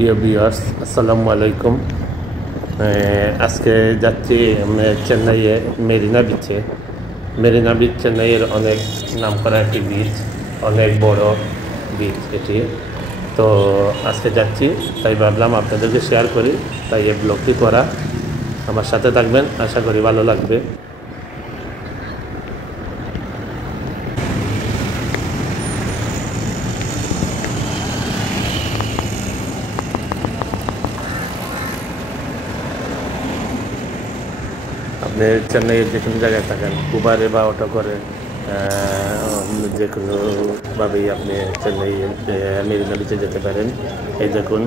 প্রিয় ভিউয়ার্স, আসসালামু আলাইকুম। আজকে যাচ্ছি চেন্নাইয়ে মেরিনা বিচ চেন্নাইয়ের অনেক নামকরা একটি বিচ, অনেক বড় বিচ এটি। তো আজকে যাচ্ছি, তাই ভাবলাম আপনাদেরকে শেয়ার করি, তাই এই ব্লগটি করা। আমার সাথে থাকবেন, আশা করি ভালো লাগবে। আপনি চেন্নাইয়ের যে কোনো জায়গায় থাকেন, উবারে বা অটো করে যে কোনোভাবেই আপনি চেন্নাই মেরিনা বিচে যেতে পারেন। এই দেখুন,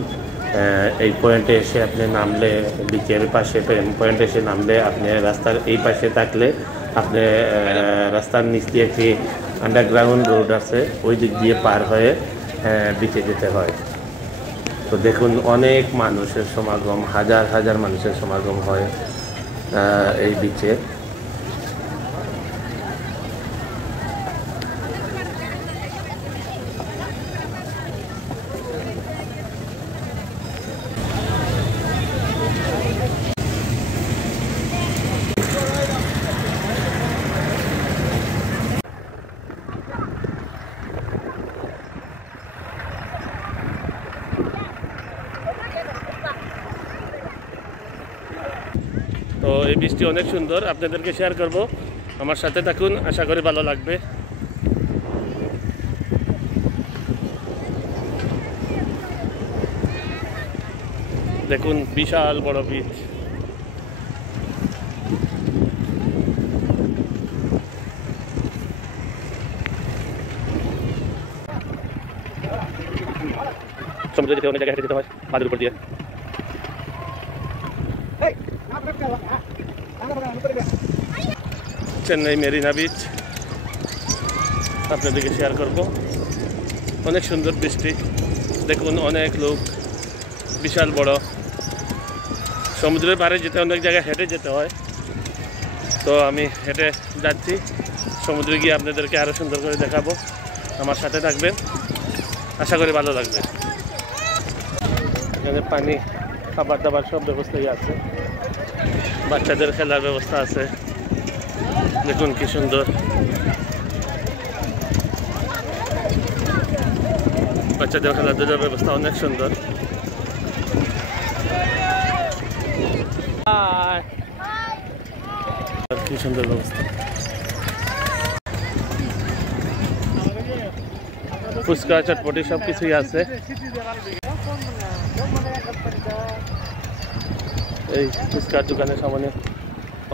এই পয়েন্টে এসে আপনি নামলে, বিচের পাশে পয়েন্টে এসে নামলে, আপনি রাস্তার এই পাশে থাকলে আপনি রাস্তার নিচ দিয়ে একটি আন্ডারগ্রাউন্ড রোড আছে, ওই দিক দিয়ে পার হয়ে বিচে যেতে হয়। তো দেখুন, অনেক মানুষের সমাগম, হাজার হাজার মানুষের সমাগম হয় এই বিচে। তো এই বীজটি অনেক সুন্দর, আপনাদেরকে শেয়ার করব। আমার সাথে থাকুন, আশা করি ভালো লাগবে। দেখুন, বিশাল বড় বীজ। সমুদ্রে যেতে অনেক জায়গায় হেঁটে যেতে হয় বাঁধের উপর দিয়ে। চেন্নাই মেরিনা বিচ আপনাদেরকে শেয়ার করব। অনেক সুন্দর বৃষ্টি, দেখুন অনেক লোক, বিশাল বড়। সমুদ্রের পাড়ে যেতে অনেক জায়গায় হেঁটে যেতে হয়, তো আমি হেঁটে যাচ্ছি। সমুদ্রে গিয়ে আপনাদেরকে আরও সুন্দর করে দেখাবো। আমার সাথে থাকবেন, আশা করি ভালো লাগবে। এখানে পানি, খাবার দাবার সব ব্যবস্থাই আছে, বাচ্চাদের খেলার ব্যবস্থা আছে। দেখুন কি সুন্দর, বাচ্চাদের খেলাধুলার ব্যবস্থা অনেক সুন্দর। কি সুন্দর ব্যবস্থা। ফুচকা, চটপটি সব কিছুই আছে। এই ফুচকার দোকানের সামনে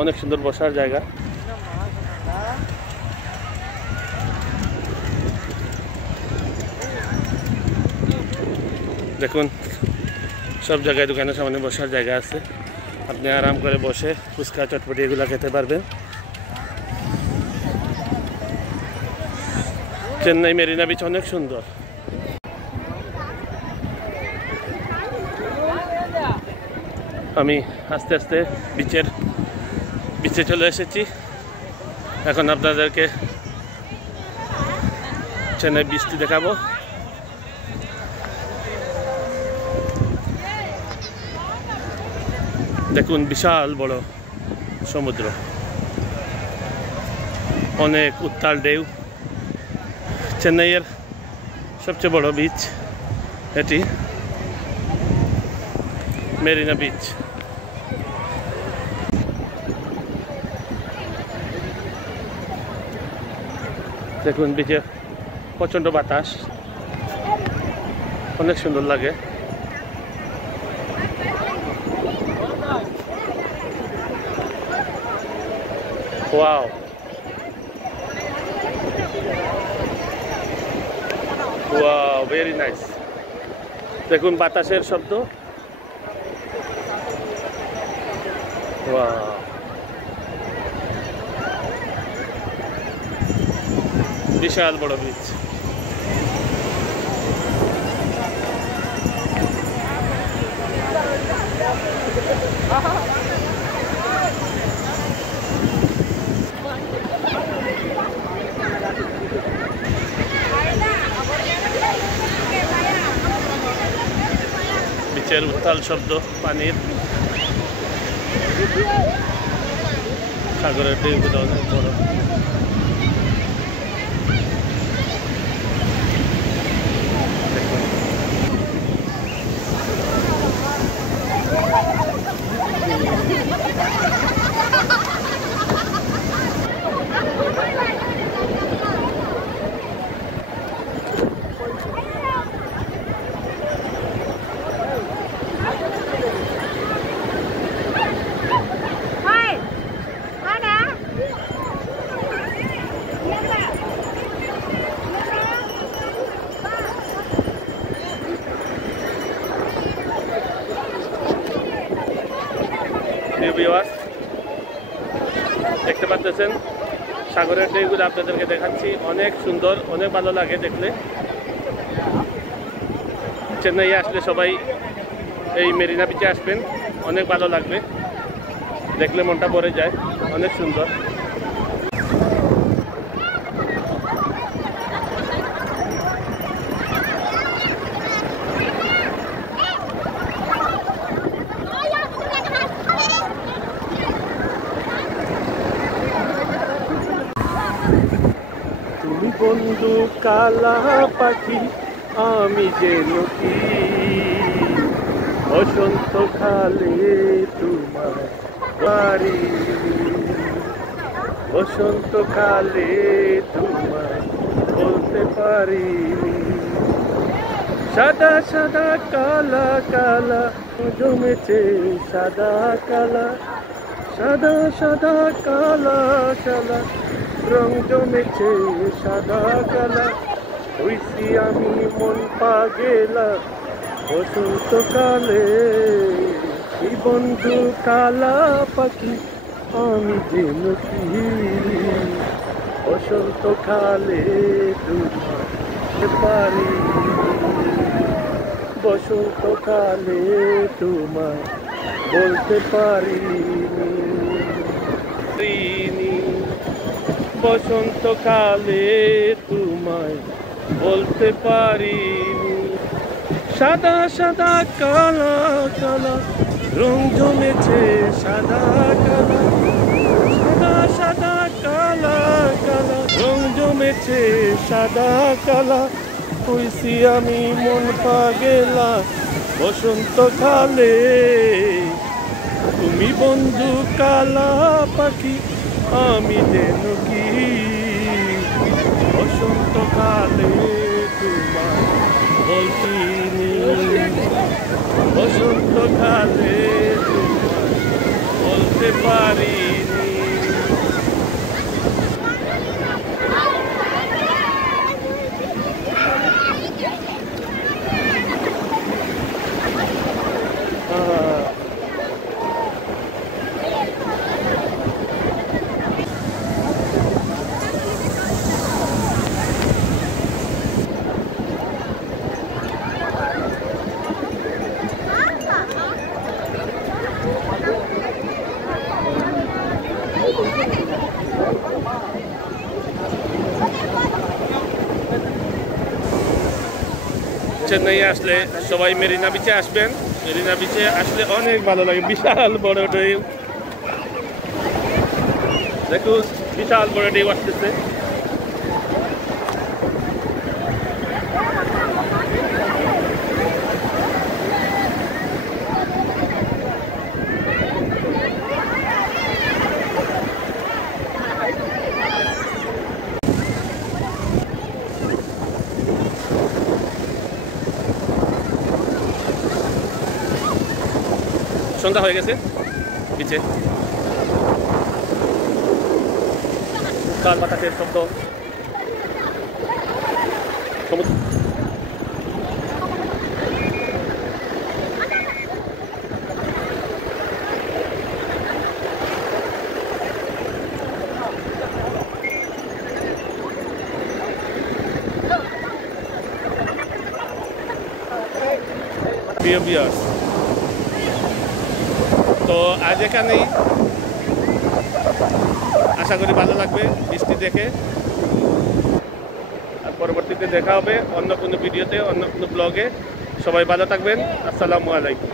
অনেক সুন্দর বসার জায়গা। দেখুন, সব জায়গায় দোকানের সামনে বসার জায়গা আছে, আপনি আরাম করে বসে ফুচকা চটপটি এগুলো খেতে পারবেন। চেন্নাই মেরিনা বিচ অনেক সুন্দর। আমি আস্তে আস্তে বিচে চলে এসেছি। এখন আপনাদেরকে চেন্নাই বিচটি দেখাবো। দেখুন, বিশাল বড় সমুদ্র, অনেক উত্তাল ঢেউ। চেন্নাইয়ের সবচেয়ে বড় বিচ এটি, মেরিনা বিচ। দেখুন, বিচে প্রচণ্ড বাতাস, অনেক সুন্দর লাগে। Wow, wow, very nice. দেখুন বাতাসের শব্দ। ওয়াও, বিশাল বড় বিচ। নিচের উত্তাল শব্দ পানির, সাগরের ঢেউগুলো অনেক বড়। দেখতে পাচ্ছেন সাগরের ঢেউগুলো আপনাদেরকে দেখাচ্ছি, অনেক সুন্দর, অনেক ভালো লাগে দেখলে। চেন্নাই আসলে সবাই এই মেরিনা বিচে আসবেন, অনেক ভালো লাগবে, দেখলে মনটা ভরে যায়, অনেক সুন্দর। তুমি বন্ধু কালা পাখি, আমি যেন কি বসন্ত কালে তোমার বাড়ি, বসন্ত কালে তোমায় বলতে পারি। সাদা সাদা কালা কালা জমেছে, সাদা কালা, সাদা সাদা কালা কালা রং জমেছে, সাদা কালা হইছি আমি মন পাগেলা বসন্তকালে। এই বন্ধু কালা পাখি, আমি যেন কি বসন্তকালে তোমার পারি, বসন্তকালে তোমায় বলতে পারিনি। বসন্তকালে তোমায় বলতে পারিনি। সাদা সাদা কালা কালা রং জমেছে, সাদা কালা, সাদা সাদা কালা কালা রং জমেছে, সাদা কালা হইছি আমি মন পাগেলা বসন্তকালে। তুমি বন্ধু কালা পাখি, আমি যেন কি বসন্তকালে তোমার বলতিনি, বসন্তকালে তোমার বলতে পারিনি। চেন্নাই আসলে সবাই মেরিনা বিচে আসবেন, মেরিনা বিচে আসলে অনেক ভালো লাগে, বিশাল বড় ঢেউ, দেখুন বিশাল বড় ঢেউ আসতেছে। সন্ধ্যা হয়ে গেছে বিচে, কাল বাতাসের শব্দ, সমুদ্র প্রিয় ভিউয়ার্স, তো আজ এখানেই, আশা করি ভালো লাগবে বৃষ্টি দেখে। আর পরবর্তীতে দেখা হবে অন্য কোনো ভিডিওতে, অন্য কোনো ব্লগে। সবাই ভালো থাকবেন। আসসালামু আলাইকুম।